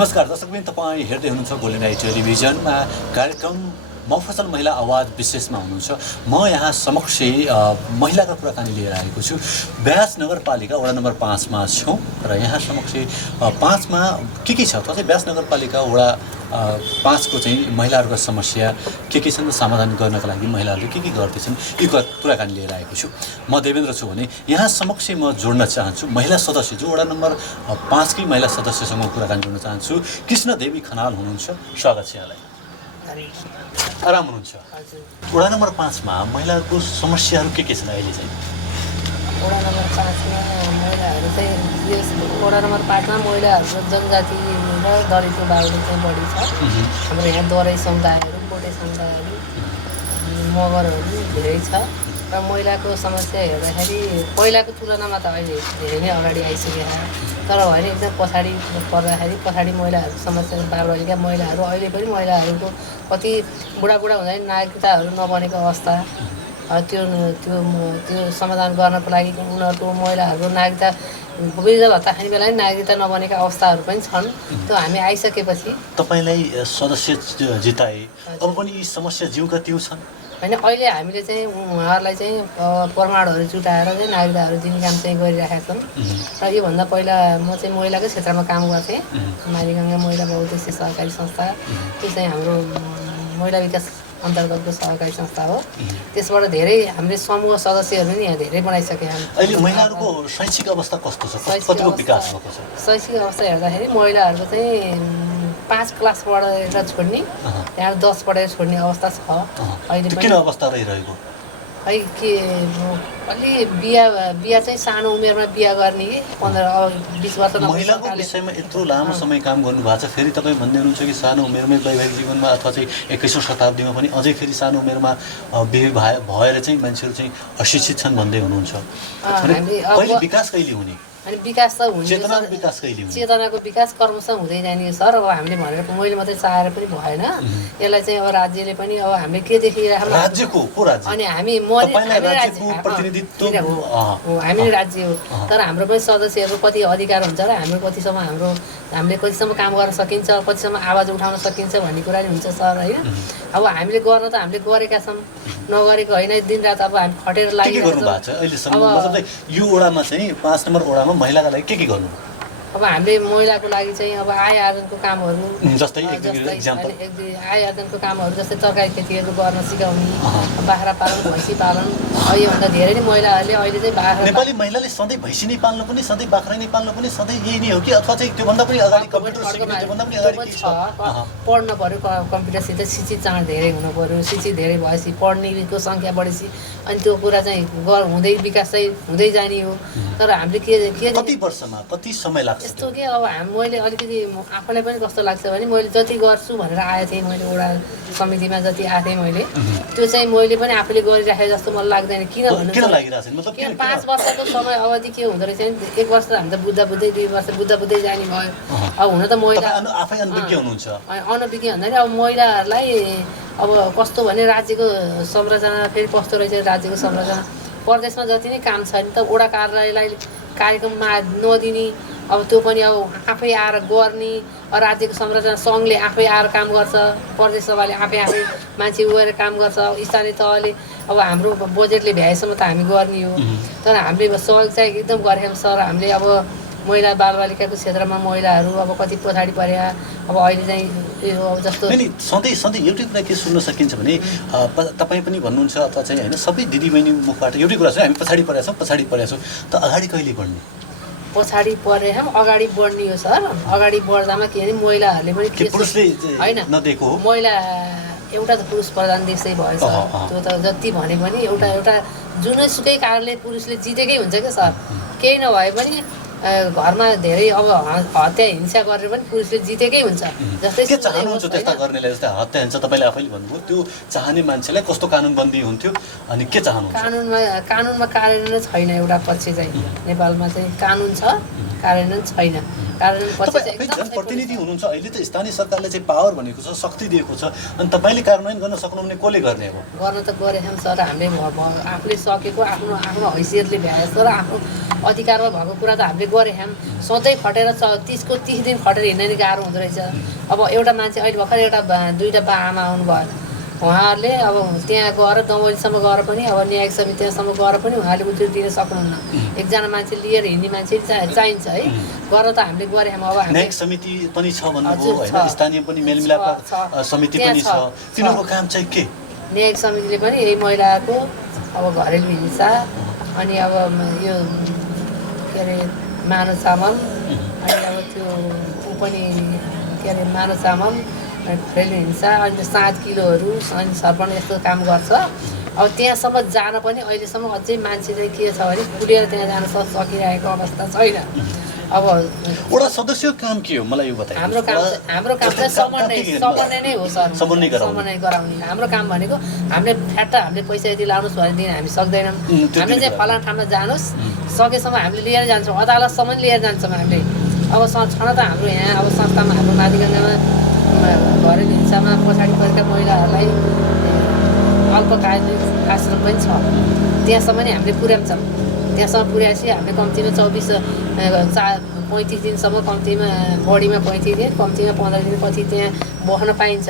नमस्कार दर्शकबिन, तपाईँ हेर्दै हुनुहुन्छ गोल्डन आई टेलिभिजनमा कार्यक्रम मफसल महिला आवाज विशेषमा हुनुहुन्छ। म यहाँ समक्ष महिलाको कुराकानी लिएर आएको छु। ब्यास नगरपालिका वडा नम्बर 5 मा छौँ र यहाँ समक्ष 5 मा के छ त चाहिँ ब्यास नगरपालिका वडा 5 को चाहिँ महिलाहरूको समस्या के छन् समाधान गर्नका लागि महिलाहरूले के गर्दैछन् यी कुराकानी लिएर आएको छु। म देवेन्द्र छु भने यहाँ समक्ष म जोड्न चाहन्छु महिला सदस्य जो वडा नम्बर 5 की महिला सदस्यसँग कुराकानी गर्न चाहन्छु। कृष्णदेवी खनाल हुनुहुन्छ, स्वागत छ यहाँलाई। आराम हुनुहुन्छ? वडा नम्बर 5 मा महिलाहरूको समस्याहरू के छन् अहिले चाहिँ? वडा नम्बर 5 मा महिलाहरू चाहिँ वडा नम्बर 5 मा महिलाहरूको जनजाति र दलितको बाहुल्य चाहिँ बढी छ। हाम्रो यहाँ दराई समुदायहरू, बोटे समुदायहरू, मगरहरू धेरै छ र महिलाको समस्या हेर्दाखेरि पहिलाको तुलनामा त अहिले धेरै नै अगाडि आइसकेको छ। तर होइन एकदम पछाडि पर्दाखेरि पछाडि महिलाहरूको समस्या बालबालिका महिलाहरू अहिले पनि महिलाहरूको कति बुढाबुढा हुँदा नागरिकताहरू नबनेको अवस्था त्यो समाधान गर्नको लागि उनीहरूको महिलाहरूको नागरिकता वृद्ध भत्ता खाने बेला नागरिकता नबनेका अवस्थाहरू पनि छन्। त्यो हामी आइसकेपछि तपाईँलाई सदस्य जिताए अब पनि यी समस्या जिउका तिउ छन् होइन। अहिले हामीले चाहिँ उहाँहरूलाई चाहिँ प्रमाणहरू जुटाएर चाहिँ नागरिकताहरू दिने काम चाहिँ गरिरहेका छन्। र योभन्दा पहिला म चाहिँ महिलाकै क्षेत्रमा काम गर्थेँ। मालीगङ्गा महिला बहुउद्देश्य सहकारी संस्था, त्यो चाहिँ हाम्रो महिला विकास अन्तर्गतको सहकारी संस्था हो। त्यसबाट धेरै हामीले समूह सदस्यहरू नि यहाँ धेरै बनाइसकेका छन्। अहिले महिलाहरूको शैक्षिक अवस्था कस्तो छ? कतिको विकास भएको छ? शैक्षिक अवस्था हेर्दाखेरि महिलाहरूको चाहिँ 5 क्लास पढेर छोड्ने, त्यहाँ 10 पढेर छोड्ने अवस्था छ अहिले पनि। किन अवस्था रहिरहेको? खै के अलि बिहा चाहिँ सानो उमेरमा बिहा गर्ने कि 15-20 वर्ष महिलाको विषयमा यत्रो लामो समय काम गर्नुभएको छ, फेरि तपाईँ भन्दै हुनुहुन्छ कि सानो उमेरमै वैवाहिक जीवनमा अथवा चाहिँ 21औं शताब्दीमा पनि अझै फेरि सानो उमेरमा बिहे भएर चाहिँ मान्छेहरू चाहिँ अशिक्षित छन् भन्दै हुनुहुन्छ। कहिले विकास कहिले हुने? अनि विकास त हुन्छ, चेतनाको विकास कहिले हुने? चेतनाको विकास कर्मसँग हुँदै जाने सर। अब हामीले भनेर मैले मात्रै चाहेर पनि भएन। यसलाई चाहिँ अब राज्यले पनि अब हामीले के देखिरहेको राज्यको को राज्य? अनि हामी हामी राज्य हो, तर हाम्रो पनि सदस्यहरू कति अधिकार हुन्छ र हाम्रो कतिसम्म हामीले कतिसम्म काम गर्न सकिन्छ, कतिसम्म आवाज उठाउन सकिन्छ भन्ने कुरा नि हुन्छ सर, होइन। अब हामीले गर्न त हामीले गरेका छौँ, नगरेको होइन। दिनरात अब हामी खटेर लागिरहेको छ अहिलेसम्म। मतलब यो वडामा चाहिँ 5 नम्बर वडामा महिलाका लागि के गर्नु? अब हामीले महिलाको लागि चाहिँ अब आय आर्जनको कामहरू जस्तै आय आर्जनको कामहरू जस्तै तरकारी खेतीहरू गर्न सिकाउने, बाख्रा पालन, भैँसी पालन। योभन्दा धेरै नै महिलाहरूले अहिले चाहिँ बाख्रा नेपाली महिलाले सधैँ भैँसी नै पाल्नु पनि, सधैँ बाख्रा नै पाल्नु पनि सधैँ यही नै हो कि अथवा चाहिँ त्योभन्दा पनि अगाडि कम्प्युटर सिक्ने त्योभन्दा पनि अगाडि छ? पढ्न पऱ्यो, कम्प्युटरसित शिक्षित चाँड धेरै हुनु पऱ्यो। शिक्षित धेरै भएपछि पढ्नेको सङ्ख्या बढेपछि अनि त्यो कुरा चाहिँ हुँदै विकास चाहिँ हुँदै जाने हो। तर हामीले के कति वर्षमा कति समय लाग्छ यस्तो के अब मैले अलिकति आफूलाई पनि कस्तो लाग्छ भने मैले जति गर्छु भनेर आएको थिएँ, मैले वडा समितिमा जति आएको थिएँ मैले त्यो चाहिँ मैले पनि आफूले गरिराखेँ जस्तो मलाई लाग्दैन। किन भन्नु, किन 5 वर्षको समय अवधि के हुँदो रहेछ भने 1 वर्ष हामी त बुझ्दै 2 वर्ष बुझ्दै जाने भयो। अब हुन त महिला आफै अनभिज्ञ हुनुहुन्छ। अनभिज्ञ भन्दाखेरि अब महिलाहरूलाई अब कस्तो भने राज्यको संरचना फेरि कस्तो रहेछ, राज्यको संरचना प्रदेशमा जति नै काम छ नि त वडा कार्यालयलाई कार्यक्रममा नदिने, अब त्यो पनि अब आफै आएर गर्ने। राज्यको संरचना सङ्घले आफै आएर काम गर्छ, प्रदेश सभाले आफै मान्छे गएर काम गर्छ, स्थानीय तहले अब हाम्रो बजेटले भ्याएसम्म त हामी गर्ने हो। तर हामीले सहयोग चाहिँ एकदम गरेका सर। हामीले अब महिला बालबालिकाको क्षेत्रमा महिलाहरू अब कति पछाडि परे। अब अहिले चाहिँ जस्तो सधैँ एउटै कुरा के सुन्न सकिन्छ भने तपाईँ पनि भन्नुहुन्छ अथवा चाहिँ होइन सबै दिदीबहिनी मुखबाट एउटै कुरा छ, हामी पछाडि परेका छौँ त अगाडि कहिले बढ्ने? पछाडि परेर अगाडि बढ्ने हो सर। अगाडि बढ्दामा के भने महिलाहरूले पनि होइन नदिएको हो। महिला एउटा त पुरुष प्रधान देशै भएछ, त्यो त जति भने पनि एउटा जुनैसुकै कारणले पुरुषले जितेकै हुन्छ क्या सर। केही नभए पनि घरमा धेरै अब हत्या हिंसा गरेर पनि पुरुषले जितेकै हुन्छ। जस्तै के चाहनुहुन्छ त्यस्ता गर्नेलाई? जस्तै हत्या हिंसा तपाईँले आफैले भन्नुभयो, त्यो चाहने मान्छेलाई कस्तो कानुनबन्दी हुन्थ्यो अनि के चाहनुहुन्छ? कानुनमा कार्यान्वयन छैन। एउटा पक्ष चाहिँ नेपालमा चाहिँ कानुन छ, कार्यान्वयन छैन। कार्यान्वयनपछि चाहिँ तपाईँ एकदम जनप्रतिनिधि हुनुहुन्छ, अहिले त स्थानीय सरकारले चाहिँ पावर भनेको छ, शक्ति दिएको छ, अनि तपाईँले कार्यान्वयन गर्न सक्नुहुने कसले गर्ने अब? गर्न त गरेछौँ सर, हामीले आफूले सकेको आफ्नो आफ्नो हैसियतले भ्याएछ र आफ्नो अधिकारमा भएको कुरा त हामीले गरेछौँ। सधैँ खटेर 30 दिन खटेर हिँड्न नि गाह्रो हुँदो रहेछ। अब एउटा मान्छे अहिले भर्खर दुईवटा बा आमा आउनुभयो, उहाँहरूले अब त्यहाँ गएर दमौलीसम्म गएर पनि अब न्यायिक समितिसम्म गएर पनि उहाँले उत्तर दिन सक्नुहुन्न। एकजना मान्छे लिएर हिँड्ने मान्छे चाहिन्छ है, गरेर त हामीले गरेछौँ। अब न्यायिक समिति पनि छ भन्नुभयो होइन, स्थानीय पनि मेलमिलाप समिति पनि छ, तिनीहरूको काम चाहिँ के? न्यायिक समितिले पनि यही महिलाको अब घरेलु हिंसा अनि अब यो के अरे मानव चामल अनि अब त्यो ऊ पनि के अरे मानव चामल घरेलु हिंसा अनि 7 किलोहरू अनि सर्पण यस्तो काम गर्छ। अब त्यहाँसम्म जान पनि अहिलेसम्म अझै मान्छे चाहिँ के छ भने कुदेर त्यहाँ जान सकिरहेको अवस्था छैन। अब वडा सदस्यको काम के हो मलाई यो बताइदिनु। हाम्रो काम चाहिँ समन्वय नै हो सर, समन्वय गराउने हाम्रो काम भनेको हामीले फ्याट्ट हामीले पैसा यति लानुहोस् भने दिन हामी सक्दैनौँ। हामीले चाहिँ फलाना ठाउँमा जानुहोस्, सकेसम्म हामीले लिएर जान्छौँ, अदालतसम्म लिएर जान्छौँ हामीले। अब छन त हाम्रो यहाँ अब संस्थामा हाम्रो माथिगङ्गामा घरेलु हिंसामा पछाडि परेका महिलाहरूलाई अल्पकालीन आश्रम पनि छ, त्यहाँसम्म नि हामीले पुर्याउँछौँ। त्यहाँसम्म पुर्याएपछि हामीले कम्तीमा 35 दिनसम्म, कम्तीमा बढीमा 35 दिन, कम्तीमा 15 दिन पछि त्यहाँ बस्न पाइन्छ।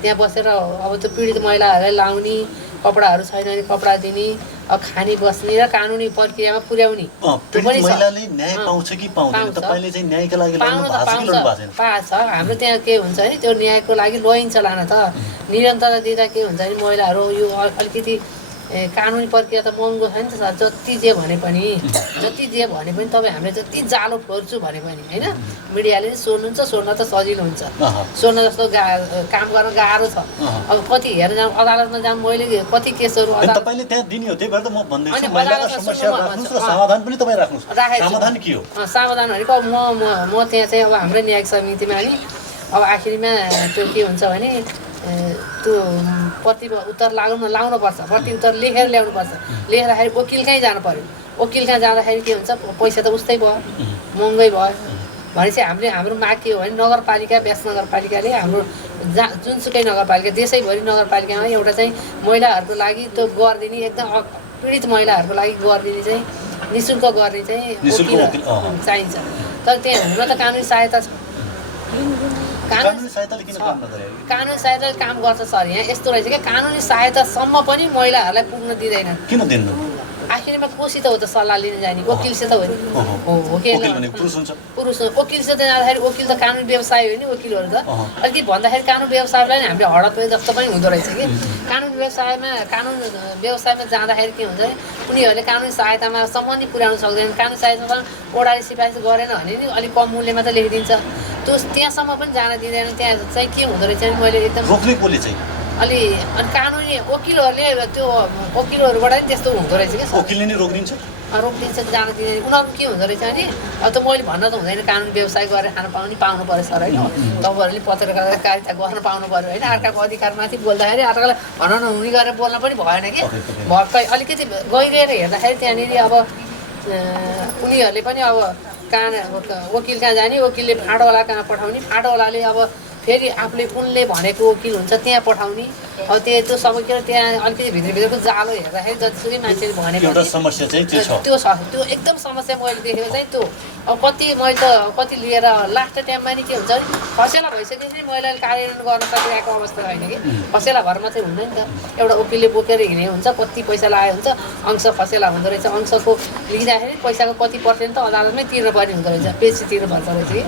त्यहाँ बसेर अब त्यो पीडित महिलाहरूलाई लाउने, कपडाहरू छैन भने कपडा दिने, अब खानी बस्ने र कानुनी प्रक्रियामा पुर्याउने। महिलाले न्याय पाउँछ कि पाउँदैन? तपाईले चाहिँ न्यायका लागि लड्नु भएको छ कि लड्नु भएको छैन? पाछ। हाम्रो त्यहाँ के हुन्छ नि त्यो न्यायको लागि लैन्छ लान त निरन्तरता दिँदा के हुन्छ नि महिलाहरू यो अलिकति कानुनी प्रक्रिया त महँगो छ नि त सर। जति जे भने पनि तपाईँ हामीले जति जालो फोर्छु भने पनि होइन, मिडियाले सोध्नुहुन्छ, सोध्न त सजिलो हुन्छ, सोध्न जस्तो काम गर्न गाह्रो छ। अब कति हेर्न जाऊँ अदालतमा जाऊँ, मैले कति केसहरू तपाईले त्यहाँ दिने हो, त्यही भएर त म भन्दैछु महिलाको समस्या राख्नुस् र समाधान पनि तपाईँ राख्नुस्। समाधान के हो? समाधान भनेको म त्यहाँ चाहिँ अब हाम्रो न्यायिक समितिमा नि अब आखिरीमा त्यो के हुन्छ भने त्यो प्रति उत्तर लाउनुपर्छ, प्रति उत्तर लेखेर ल्याउनुपर्छ। लेख्दाखेरि वकिल कहीँ जानु पर्यो, वकिल कहाँ जाँदाखेरि के हुन्छ पैसा त उस्तै भयो, महँगै भयो। भनेपछि हाम्रो माग के हो भने नगरपालिका, व्यास नगरपालिकाले हाम्रो जुनसुकै नगरपालिका, देशैभरि नगरपालिकामा एउटा चाहिँ महिलाहरूको लागि त्यो गरिदिने, एकदम पीडित महिलाहरूको लागि गरिदिने चाहिँ निःशुल्क गर्ने चाहिँ वकिल चाहिन्छ। तर त्यहाँ हुन त कानुनी सहायता छ, कानुनी सहायताले काम गर्छ सर। यहाँ यस्तो रहेछ क्या, कानुनी सहायतासम्म पनि महिलाहरूलाई पुग्न दिँदैन। किन दिन्न? आखिरमा कोसित हो त सल्लाह लिन जाने, वकिलसित हो नि, पुरुष वकिलसित जाँदाखेरि वकिल त कानुनी व्यवसाय हो नि, वकिलहरू त अलिकति भन्दाखेरि कानुन व्यवसायलाई नि हामीले हडप जस्तो पनि हुँदो रहेछ कि। कानुन व्यवसायमा जाँदाखेरि के हुन्छ भने उनीहरूले कानुनी सहायतामा सम्म नि पुर्याउन सक्दैनन्। कानुनी सहायतामा ओडारी सिफारिस गरेन भने नि अलिक कम मूल्यमा त लेखिदिन्छ, त्यो त्यहाँसम्म पनि जान दिँदैन। त्यहाँ चाहिँ के हुँदो रहेछ भने मैले एकदम अनि कानुनी वकिलहरूले त्यो वकिलहरूबाट नि त्यस्तो हुँदो रहेछ क्या, वकिलले नै रोकिदिन्छ जान दिँदैन। उनीहरू के हुँदो रहेछ भने अब त मैले भन्न त हुँदैन, कानुनी व्यवसाय गरेर खान पाउनु पऱ्यो सर होइन, तपाईँहरूले पत्रकारिता गर्न पाउनु पऱ्यो होइन। अर्काको अधिकारमाथि बोल्दाखेरि अर्कालाई भन्न नहुने गरेर बोल्न पनि भएन कि। भक्कै अलिकति गइरहेर हेर्दाखेरि त्यहाँनिर अब उनीहरूले पनि अब वकिल कहाँ जाने, वकिलले फाँटोवाला कहाँ पठाउने, फाँटोवालाले अब फेरि आफूले उनले भनेको वकिल हुन्छ त्यहाँ पठाउने। अब त्यो समस्या त्यहाँ अलिकति भित्रको जालो हेर्दाखेरि जतिसुकै मान्छेले भनेको एउटा समस्या चाहिँ त्यो छ, त्यो एकदम समस्या मैले देखेको चाहिँ त्यो। अब मैले त कति लिएर लास्ट टाइममा नि के हुन्छ भने फसेला भइसकेपछि महिलाले कार्यान्वयन गर्न सकिरहेको अवस्था होइन कि। फसेला भएर मात्रै हुँदैन नि त, एउटा वकिलले बोकेर हिँडे हुन्छ, कति पैसा लागेको हुन्छ, अंश फसेला हुँदो रहेछ। अंशको लिँदाखेरि पैसाको कति पर्सेन्ट त अदालतमै तिर्नुपर्ने हुँदो रहेछ, पेसी तिर्नुपर्छ रहेछ कि।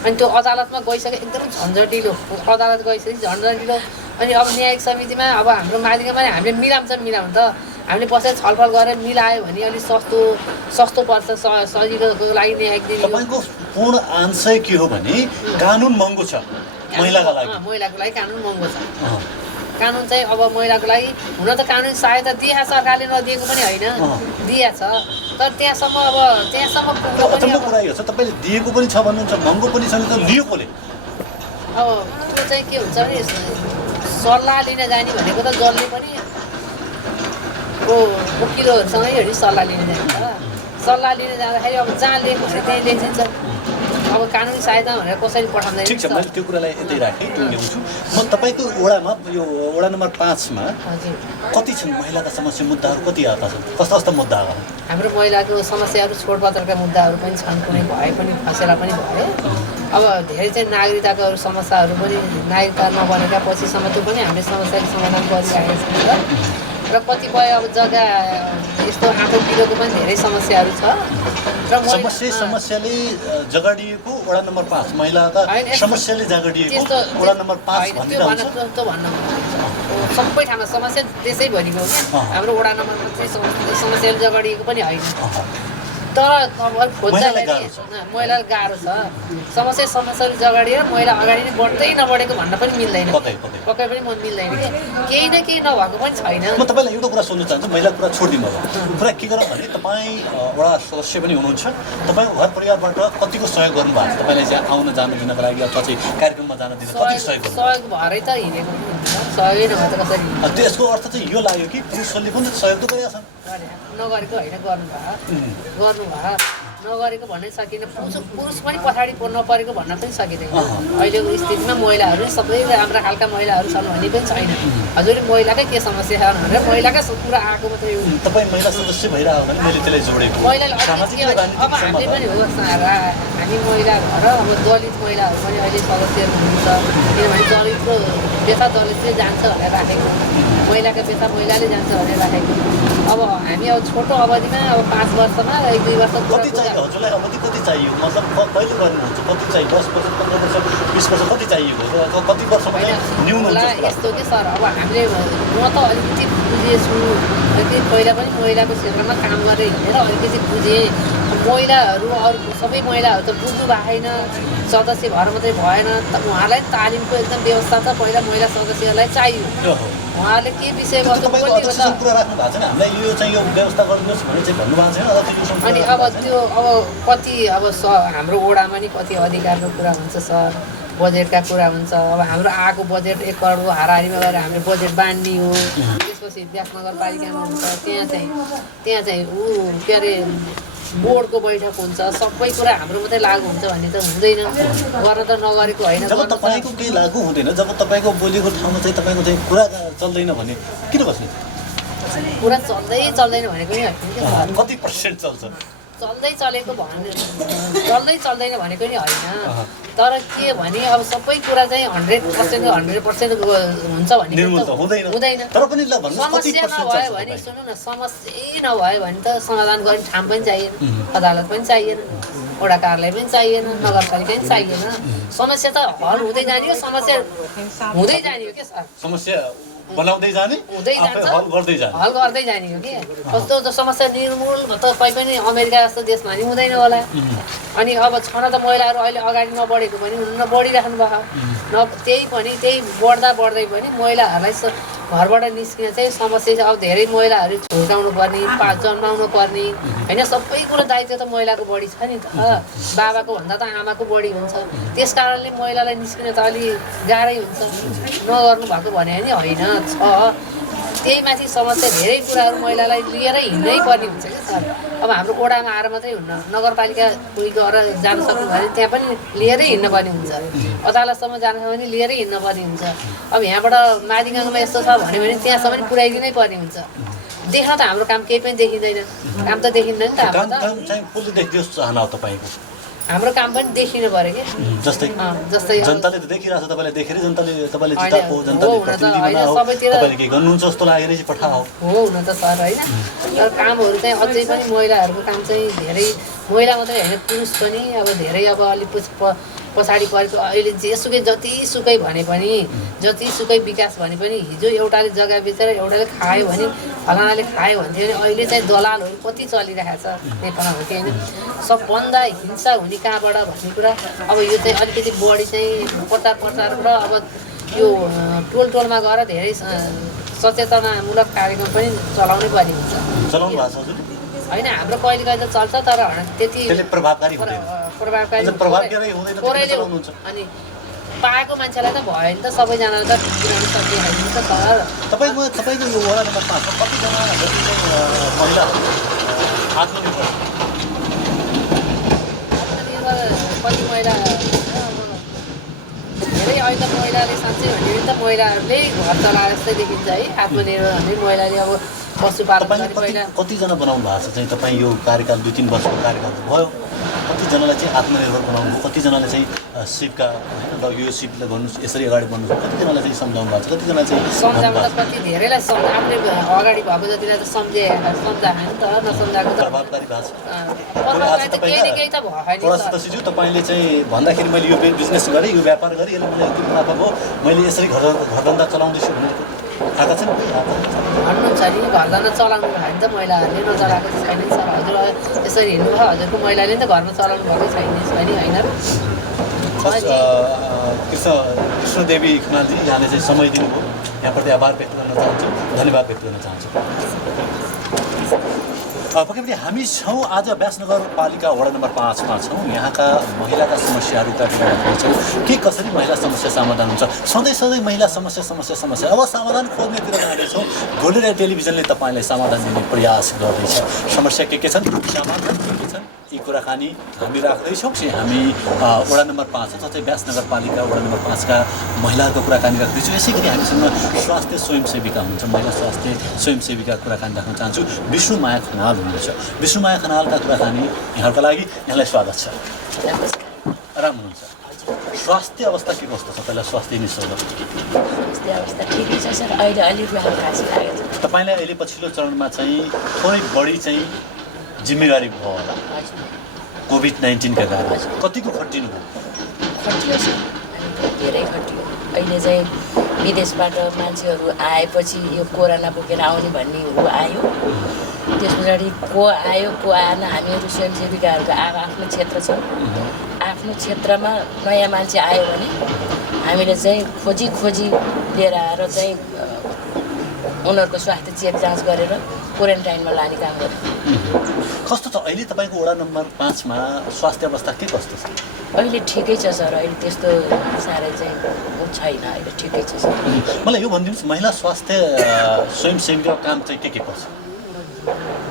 अनि त्यो अदालतमा गइसके एकदम झन्झटिलो, अदालत गइसकेपछि झन्झटिलो। अनि अब न्यायिक समितिमा अब हाम्रो मालिकमा हामीले मिलाउनु त हामीले पछाडि छलफल गरेर मिलायो भने अलिक सस्तो पर्छ, सजिलोको लागि न्यायिक दिने। तपाईँको पूर्ण आन्सर के हो भने कानुन महँगो छ महिलाको लागि कानुन महँगो छ। कानुन चाहिँ अब महिलाको लागि हुन त कानुनी सहायता दिएको सरकारले नदिएको पनि होइन, दिएको छ। तर त्यहाँसम्म पुग्नु पनि छ, तपाईँले दिएको पनि छ भन्नुहुन्छ, महँगो पनि छ नि त, लियो कसले? अब त्यो चाहिँ के हुन्छ भने सल्लाह लिन जाने भनेको त जसले पनि वकिलहरूसँगै हेरी सल्लाह लिन जान्छ। सल्लाह लिन जाँदाखेरि अब जहाँ लेख्नु छ त्यहीँ लेखिदिन्छ। अब कानुनी सहायता भनेर कसरी पठाउँदैन ठिक छ, मैले त्यो कुरालाई यतै राखेँ, त्यो ल्याउँछु। म तपाईँको वडामा यो वडा नम्बर 5 मा हजुर कति छन् महिलाका समस्या मुद्दाहरू कति आएका छन्? कस्ता कस्ता मुद्दाहरू? हाम्रो महिलाको समस्याहरू छोडपत्रका मुद्दाहरू पनि छन्, कुनै भए पनि फसेला पनि भए। अब धेरै चाहिँ नागरिकताको समस्याहरू पनि नागरिकता नबनेका पछिसम्म त्यो पनि हामीले समस्याको समाधान गरिरहेका छौँ र कतिपय अब जग्गा यस्तो आँखो पिरोको पनि धेरै समस्याहरू छ र समस्याले जगाडिएको वडा नम्बर 5 महिलाका समस्याले जगाडिएको वडा नम्बर 5 भनिरहन्छ। त्यो भन्न सबै ठाउँमा समस्या त्यसैभरिको हो। हाम्रो वडा नम्बरमा चाहिँ समस्याले जगाडिएको पनि होइन, तर अब खोज्दाखेरि महिलालाई गाह्रो छ। समस्याले जगाडिएर महिला अगाडि नै बढ्दै नबढेको भन्न पनि मिल्दैन, पक्कै पनि मन मिल्दैन कि केही न केही नभएको पनि छैन। म तपाईँलाई एउटा कुरा सोध्न चाहन्छु, महिला कुरा छोडिदिनु होला। कुरा के गरौँ भने तपाईँ वडा सदस्य पनि हुनुहुन्छ, तपाईँको घर परिवारबाट कतिको सहयोग गर्नुभएको छ? तपाईँलाई चाहिँ आउन जान दिनको लागि अथवा चाहिँ कार्यक्रममा जान दिन कति सहयोग भएरै त हिँडेको सहयोगै नभए त कसरी? त्यसको अर्थ चाहिँ यो लाग्यो कि पुरुषहरूले पनि सहयोग त गरेका छन्, नगरेको होइन, गर्नुभयो नगरेको भन्नै सकिँदैन। पुरुष पनि पछाडि नपरेको भन्न पनि सकिँदैन। अहिलेको स्थितिमा महिलाहरू सबै राम्रा खालका महिलाहरू छन् भन्ने पनि छैन। हजुर महिलाकै के समस्या छ भनेर महिलाकै कुरा आएको मात्रै हो। तपाईँ महिला सदस्य भइरहेको भने मैले त्यसलाई जोडेको अब हामीले पनि हो हामी महिला भएर अब दलित महिलाहरू पनि अहिले सदस्यहरू हुनुहुन्छ, किनभने दलितको व्यथा दलितले जान्छ भनेर राखेको, महिलाको व्यथा महिलाले जान्छ भनेर राखेको। अब हामी अब छोटो अवधिमा अब 5 वर्षमा 1-2 वर्ष कति चाहियो हजुरलाई? अवधि कति चाहियो? मतलब कहिले गर्नुहुन्छ? कति चाहियो? 10 वर्ष, 15 वर्ष, 20 वर्ष कति चाहिएको? कति वर्षमा न्यून हुन्छ? यस्तो के सर, अब हामीले म त अलिकति बुझेछु, अलिकति पहिला पनि महिलाको क्षेत्रमा काम गरेर हिँडेर अलिकति बुझेँ। महिलाहरू अरू सबै महिलाहरू त बुझ्नु भएन, सदस्य भएर मात्रै भएन। उहाँलाई तालिमको एकदम व्यवस्था त पहिला महिला सदस्यहरूलाई चाहियो। उहाँले के विषयमा कुरा राख्नु भएको छैन, हामीलाई यो चाहिँ यो व्यवस्था गरिदिनुहोस् भनेर चाहिँ भन्नुभएको छैन। अनि अब त्यो अब कति अब हाम्रो वडामा नि कति अधिकारको कुरा हुन्छ सर, बजेटका कुरा हुन्छ। अब हाम्रो आएको बजेट 1 करोडको हाराहारीमा गएर हामीले बजेट बाँड्ने हो। त्यसपछि व्यास नगरपालिकामा हुन्छ, त्यहाँ चाहिँ के अरे बोर्डको बैठक हुन्छ, सबै कुरा हाम्रो मात्रै लागु हुन्छ भन्ने त हुँदैन, गर्न त नगरेको होइन। जब तपाईँको केही लागु हुँदैन, जब तपाईँको बोलेको ठाउँमा चाहिँ तपाईँको चाहिँ कुरा चल्दैन भने किन बस्ने? कुरा चल्दैन भनेको नि कति % चल्छ? चल्दैचलेको चल्दैन भनेको नि होइन, तर के भने अब सबै कुरा चाहिँ 100% हुन्छ भन्ने हुँदैन। समस्या नभयो भने सुन्नु न, समस्या नभयो भने त समाधान गर्ने ठाउँ पनि चाहिएन, अदालत पनि चाहिएन, वडा कार्यालय पनि चाहिएन, नगरपालिका पनि चाहिएन। समस्या त हल हुँदै जाने हो, समस्या हुँदै जाने हो क्या सर। समस्या बनाउँदै जाने, हल गर्दै जाने हो कि। कस्तो समस्या निर्मूल त कहीँ पनि अमेरिका जस्तो देशमा नि हुँदैन होला। अनि अब छन त महिलाहरू अहिले अगाडि नबढेको पनि हुन्न, बढिराख्नु भएको त्यही बढ्दै पनि महिलाहरूलाई घरबाट निस्किन चाहिँ समस्या। अब धेरै महिलाहरू छुटाउनु पर्ने, जन्माउनु पर्ने होइन, सबै कुरो दायित्व त महिलाको बढी छ नि त, बाबाको भन्दा त आमाको बढी हुन्छ। त्यस कारणले महिलालाई निस्किन त अलि गाह्रै हुन्छ। नगर्नु भएको भने नि होइन छ, त्यही माथि समस्या धेरै कुराहरू महिलालाई लिएर हिँड्नै पर्ने हुन्छ क्या सर। अब हाम्रो वडामा आएर मात्रै हुन्न, नगरपालिका कोही गएर जान सक्नु भने त्यहाँ पनि लिएरै हिँड्नुपर्ने हुन्छ, अदालतसम्म जान सक्यो भने लिएरै हिँड्नुपर्ने हुन्छ। अब यहाँबाट मादिगाङमा यस्तो छ भन्यो भने त्यहाँसम्म पनि पुर्याइदिनै पर्ने हुन्छ। देख्न त हाम्रो काम केही पनि देखिँदैन, काम त देखिँदैन नि त। हाम्रो काम पनि देखिनु पर्यो कि, जस्तै जनताले त देखिरहेको छ, तपाईँलाई देखेर जनताले तपाईँले जिताएको सबैतिर तपाईँले के गर्नुहुन्छ जस्तो लागेर चाहिँ पठाओ हो हुन त सर होइन। तर कामहरू चाहिँ अझै पनि महिलाहरूको काम चाहिँ धेरै, महिला मात्रै होइन पुरुष पनि अब धेरै अब अलिक पछाडि परेको। अहिले जतिसुकै भने पनि, जतिसुकै विकास भने पनि, हिजो एउटाले जग्गा बेचेर एउटाले खायो भने, फलानाले खायो भन्थ्यो भने अहिले चाहिँ दलालहरू कति चलिरहेको छ नेपालमा हो कि होइन। सबभन्दा हिंसा हुने कहाँबाट भन्ने कुरा अब यो चाहिँ अलिकति बढी चाहिँ प्रचार र अब यो टोलमा गएर धेरै सचेतनामूलक कार्यक्रम पनि चलाउनै पर्ने हुन्छ। चलाउनु भएको छ होइन, हाम्रो कहिले कहिले त चल्छ, तर त्यति प्रभावकारी अनि पाएको मान्छेलाई त भयो नि त, सबैजनालाई त किनभने सब्जी खाइदिन्छ सर। तपाईँको यो वडा नम्बर 5 मा कतिजना महिला आत्मनिर्भर कति महिला धेरै अहिले महिलाले साँच्चै भन्यो भने त महिलाहरूले घर चलाएर जस्तै देखिन्छ है आत्मनिर्भर भन्ने महिलाले अब पशुपालन तपाईँले पहिला कतिजना बनाउनु भएको छ चाहिँ तपाईँ यो कार्यकाल 2-3 वर्षको कार्यकाल भयो कतिजनालाई चाहिँ आत्मनिर्भर बनाउनु कतिजनाले चाहिँ सिपका होइन ल यो सिपले गर्नु यसरी अगाडि बढ्नु कतिजनालाई चाहिँ सम्झाउनु भएको छ कतिजना चाहिँ सम्झाउनु त कति धेरैलाई आफूले अगाडि भएको जतिलाई त सम्झाएन नि त नसम्झाएको त प्रभावकारी भएको छ प्रभावकारी त केही न केही त भयो नि त सिजु तपाईँले चाहिँ भन्दाखेरि मैले यो बिजनेस गरेँ यो व्यापार गरेँ यसले मलाई यति मुनाफा भयो मैले यसरी घरधन्दा चलाउँदैछु भनेर आएका छन् भन्नुहुन्छ नि घरधन्दा चलाउनु भयो भने त महिलाहरूले नचलाएको त छैन सर हजुर यसरी हिँड्नुभयो हजुरको महिलाले नि त घरमा चलाउनु भएको छैन होइन कृष्णदेवी खनालजी यहाँले चाहिँ समय दिनुभयो यहाँप्रति आभार व्यक्त गर्न चाहन्छु धन्यवाद व्यक्त गर्न चाहन्छु पक्कै पनि हामी छौँ आज व्यास नगरपालिका वडा नम्बर 5 मा छौँ यहाँका महिलाका समस्याहरूका कुरा गर्छौँ के कसरी महिला समस्या समाधान हुन्छ सधैँ महिला समस्या अब समाधान खोज्नेतिर जाँदैछौँ गोलेर टेलिभिजनले तपाईँलाई समाधान दिने प्रयास गर्दैछ समस्या के छन् समाधान के छन् यी कुराकानी हामी राख्दैछौँ चाहिँ हामी वडा नम्बर 5 जस्तै व्यास नगरपालिका वडा नम्बर 5 का महिलाहरूको कुराकानी राख्दैछौँ यसै गरी हामीसँग स्वास्थ्य स्वयंसेविका हुनुहुन्छ महिला स्वास्थ्य स्वयंसेविका कुराकानी राख्न चाहन्छु विष्णुमाया खनाल हुनुहुन्छ विष्णुमाया खनालका कुराकानी यहाँका लागि यहाँलाई स्वागत छ आराम हुनुहुन्छ स्वास्थ्य अवस्था के कस्तो छ पहिला स्वास्थ्य निशोध स्वास्थ्य अवस्था ठिकै छ सर अहिले अलिक खाँसी लागेको छ तपाईँलाई अहिले पछिल्लो चरणमा चाहिँ थोरै बढी चाहिँ जिम्मेवारी भयो होला कोभिड-19 का कारण कतिको खटिनु खटियो सर धेरै खटियो अहिले चाहिँ विदेशबाट मान्छेहरू आएपछि यो कोरोना बोकेर आउने भन्ने ऊ आयो त्यस पछाडि को आयो को आएन हामीहरू स्वयंसेविकाहरूको आफ्नो क्षेत्र छ आफ्नो क्षेत्रमा नयाँ मान्छे आयो भने हामीले चाहिँ खोजी लिएर आएर चाहिँ उनीहरूको स्वास्थ्य चेक जाँच गरेर क्वारेन्टाइनमा लाने काम गर्छौँ कस्तो छ अहिले तपाईँको वडा नम्बर 5 मा स्वास्थ्य अवस्था के कस्तो छ अहिले ठिकै छ सर अहिले त्यस्तो साह्रै चाहिँ ऊ छैन अहिले ठिकै छ सर मलाई यो भनिदिनुहोस् महिला स्वास्थ्य स्वयंसेविकाको काम चाहिँ के पर्छ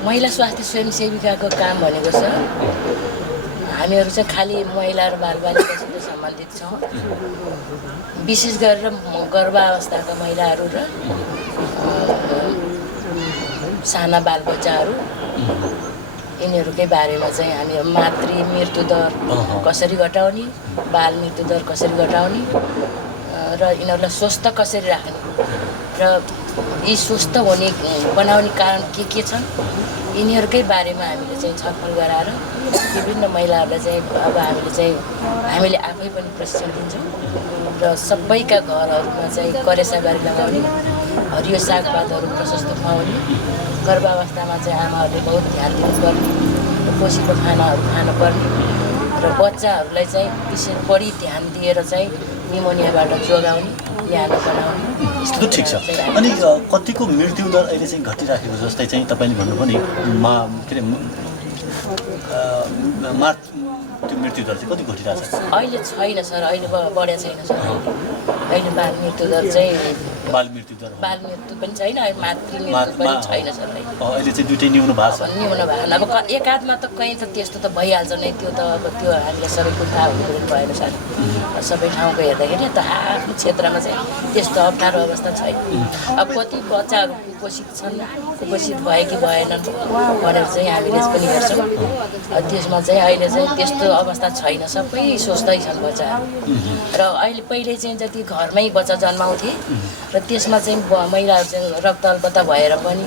महिला स्वास्थ्य स्वयंसेविकाको काम भनेको सर हामीहरू चाहिँ खालि महिला र बालबालिकासित सम्बन्धित छौँ विशेष गरेर गर्भावस्थाका महिलाहरू र साना बालबच्चाहरू यिनीहरूकै बारेमा चाहिँ हामी मातृ मृत्यु दर कसरी घटाउने बाल मृत्यु दर कसरी घटाउने र यिनीहरूलाई स्वस्थ कसरी राख्ने र यी स्वस्थ हुने बनाउने कारण के छन् यिनीहरूकै बारेमा हामीले चाहिँ छलफल गराएर विभिन्न महिलाहरूलाई चाहिँ हामीले आफै पनि प्रशिक्षण दिन्छौँ र सबैका घरहरूमा चाहिँ करेसाबारी लगाउने हरियो सागपातहरू प्रशस्त खुवाउने गर्भावस्थामा चाहिँ आमाहरूले बहुत ध्यान दिनुपर्ने पोषिलो खानाहरू खानुपर्ने र बच्चाहरूलाई चाहिँ विशेष बढी ध्यान दिएर चाहिँ निमोनियाबाट जोगाउने बिहान बनाउने यस्तो ठिक छ अनि कतिको मृत्यु दर अहिले चाहिँ घटिराखेको जस्तै चाहिँ तपाईँले भन्नुभयो नि के अरे मार्च त्यो मृत्यु दर चाहिँ कति घटिरहेको छ अहिले छैन सर अहिले बढेको छैन सर अहिले बाल मृत्यु दर चाहिँ बाल मृत्यु पनि छैन अहिले मातृ मृत्यु पनि छैन सर अहिले चाहिँ दुइटै न्यून भएको छ न्यून भएन अब एकाधमा त कहीँ त त्यस्तो त भइहाल्छ नै त्यो त अब त्यो हामीलाई सबैको थाहा हुनु पनि भएन सर सबै ठाउँको हेर्दाखेरि त आफ्नो क्षेत्रमा चाहिँ त्यस्तो अप्ठ्यारो अवस्था छैन अब कति बच्चाहरू कुपोषित छन् कुपोषित भयो कि भएनन् भनेर चाहिँ हामीले पनि हेर्छौँ त्यसमा चाहिँ अहिले चाहिँ त्यस्तो अवस्था छैन सबै स्वस्थै छन् बच्चाहरू र अहिले पहिले चाहिँ जति घरमै बच्चा जन्माउँथे र त्यसमा चाहिँ महिलाहरू चाहिँ रक्त अल्पता भएर पनि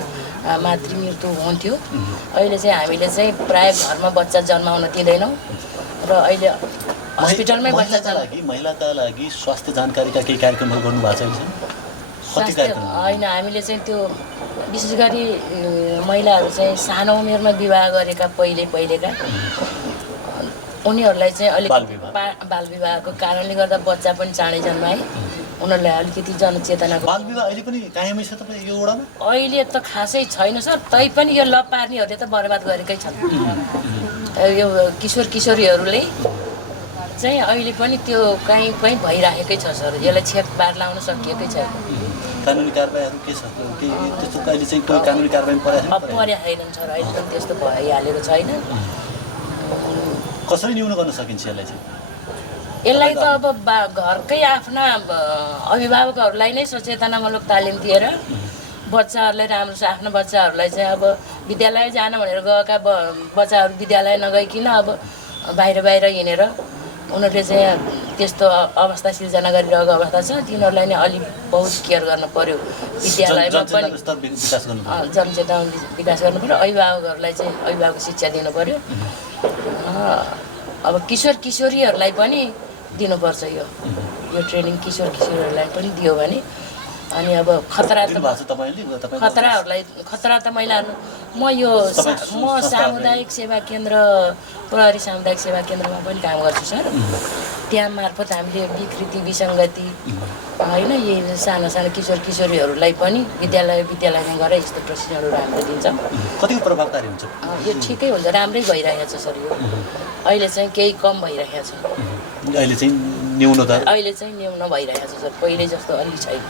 मातृ मृत्यु हुन्थ्यो अहिले चाहिँ हामीले चाहिँ प्राय घरमा बच्चा जन्माउन दिँदैनौँ र अहिले हस्पिटलमै बच्चा महिलाका लागि स्वास्थ्य जानकारीका केही कार्यक्रमहरू गर्नुभएको छ स्वास्थ्य होइन हामीले चाहिँ त्यो विशेष गरी महिलाहरू चाहिँ सानो उमेरमा विवाह गरेका पहिलेका उनीहरूलाई चाहिँ अलिक बाल विवाहको कारणले गर्दा बच्चा पनि चाँडै जन्माए उनीहरूलाई अलिकति जनचेतनाको बाल विवाह अहिले पनि कायमै छ तपाईँ यो वडामा अहिले त खासै छैन सर तैपनि यो लप पार्नेहरूले त बर्बाद गरेकै छन् यो किशोरीहरूले चाहिँ अहिले पनि त्यो कहीँ भइराखेकै छ सर यसलाई छेक पार लाउन सकिएकै छैन कानुनी कारबाहीहरू के छ त्यस्तो अहिले चाहिँ कोही कानुनी कारबाही परेको छैनन् सर अहिले पनि त्यस्तो भइहालेको छैन कसरी न्यून गर्न सकिन्छ यसलाई चाहिँ? यसलाई त अब घरकै आफ्ना अभिभावकहरूलाई नै सचेतनामूलक तालिम दिएर बच्चाहरूलाई राम्रो छ आफ्ना बच्चाहरूलाई चाहिँ अब विद्यालय जान भनेर गएका बच्चाहरू विद्यालय नगइकन अब बाहिर हिँडेर उनीहरूले चाहिँ त्यस्तो अवस्था सिर्जना गरिरहेको अवस्था छ। तिनीहरूलाई नै अलिक बहुत केयर गर्नु पर्यो। विद्यालयमा पनि जनचेतना विकास गर्नु पर्यो। अभिभावकहरूलाई चाहिँ अभिभावक शिक्षा दिनु पर्यो। अब किशोरीहरूलाई पनि दिनुपर्छ यो ट्रेनिङ किशोरीहरूलाई पनि दियो भने। अनि अब खतरा त महिलाहरू म सामुदायिक सेवा केन्द्र प्रहरी सामुदायिक सेवा केन्द्रमा पनि काम गर्छु सर। त्यहाँ मार्फत हामीले विकृति विसङ्गति होइन यही साना किशोरीहरूलाई पनि विद्यालयमा गएर यस्तो प्रशिक्षणहरू हामीले दिन्छौँ। कतिको प्रभावकारी हुन्छ यो? ठिकै हुन्छ, राम्रै भइरहेको छ सर। यो अहिले चाहिँ केही कम भइरहेको छ। अहिले चाहिँ न्यून भइरहेको छ सर, पहिले जस्तो अलि छैन।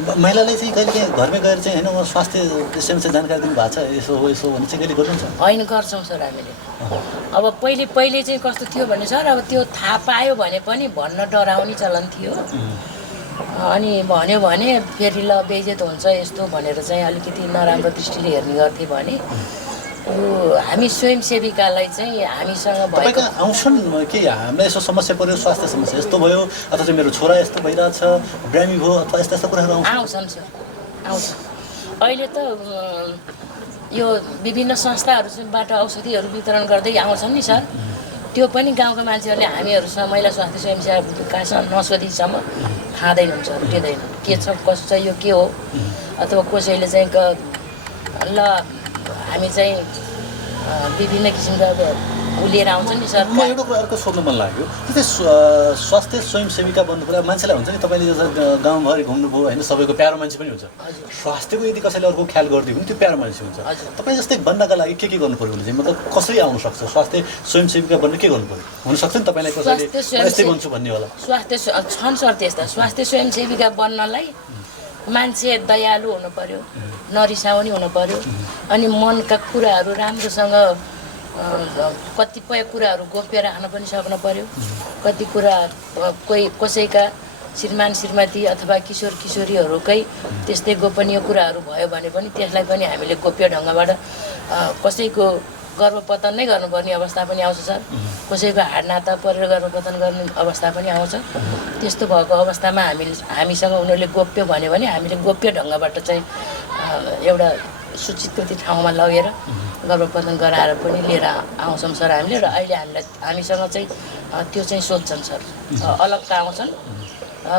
महिलाले चाहिँ कहिले काहीँ घरमै गएर चाहिँ होइन म स्वास्थ्य विषयमा चाहिँ जानकारी दिनुभएको छ यसो हो यसो भने चाहिँ कहिले गर्नुहुन्छ? होइन, गर्छौँ सर हामीले। अब पहिले चाहिँ कस्तो थियो भने सर, अब त्यो थाहा पायो भने पनि भन्न डराउने चलन थियो। अनि भन्यो भने फेरि ल बेइज्जत हुन्छ यस्तो भनेर चाहिँ अलिकति नराम्रो दृष्टिले हेर्ने गर्थे भने यो हामी स्वयंसेविकालाई चाहिँ हामीसँग भएको आउँछन् के हामीलाई यसो समस्या पऱ्यो, स्वास्थ्य समस्या यस्तो भयो अथवा चाहिँ मेरो छोरा यस्तो भइरहेछ, बिरामी भयो अथवा यस्ता कुराहरू आउँछन् सर, आउँछ। अहिले त यो विभिन्न संस्थाहरूबाट औषधिहरू वितरण गर्दै आउँछन् नि सर। त्यो पनि गाउँका मान्छेहरूले हामीहरूसँग महिला स्वास्थ्य स्वयंसेवा विकास नसोधिसम्म खाँदैनन् सर, दिँदैन। के छ कसो छ यो के हो, अथवा कसैले चाहिँ ल हामी चाहिँ विभिन्न किसिमका लिएर आउँछ नि सर। म एउटा कुरा अर्को सोध्नु मन लाग्यो, त्यस्तै स्वास्थ्य स्वयंसेविका बन्नु पर्यो। मान्छेलाई हुन्छ नि तपाईँले गाउँभरि घुम्नुभयो होइन, सबैको प्यारो मान्छे पनि हुन्छ। स्वास्थ्यको यदि कसैले अर्को ख्याल गरिदियो भने त्यो प्यारो मान्छे हुन्छ। तपाईँ जस्तै बन्नका लागि के गर्नु पऱ्यो भने चाहिँ मतलब कसरी आउनुसक्छ? स्वास्थ्य स्वयंसेविका बन्न के गर्नु पऱ्यो? हुनसक्छ नि तपाईँलाई कसैले यस्तै बन्छु भन्ने होला। स्वास्थ्य छन् सर त्यस्ता। स्वास्थ्य स्वयंसेविका बन्नलाई मान्छे दयालु हुनु पर्यो, नरिसाउने हुनु पर्यो, अनि मनका कुराहरू राम्रोसँग कतिपय कुराहरू गोप्य राख्न पनि सक्नु पर्यो। कति कुरा कसैका श्रीमान श्रीमती अथवा किशोर किशोरीहरूकै त्यस्तै गोपनीय कुराहरू भयो भने पनि त्यसलाई पनि हामीले गोप्य ढङ्गबाट कसैको गर्भपतन नै गर्नुपर्ने अवस्था पनि आउँछ सर। कसैको हाडनाता परेर गर्भपतन गर्ने अवस्था पनि आउँछ। त्यस्तो भएको अवस्थामा हामीसँग उनीहरूले गोप्य भन्यो भने हामीले गोप्य ढङ्गबाट चाहिँ एउटा सूचित ठाउँमा लगेर गर्भपतन गराएर पनि लिएर आउँछौँ सर हामीले। र अहिले हामीसँग चाहिँ त्यो चाहिँ सोध्छन् सर, अलग्गै आउँछन्।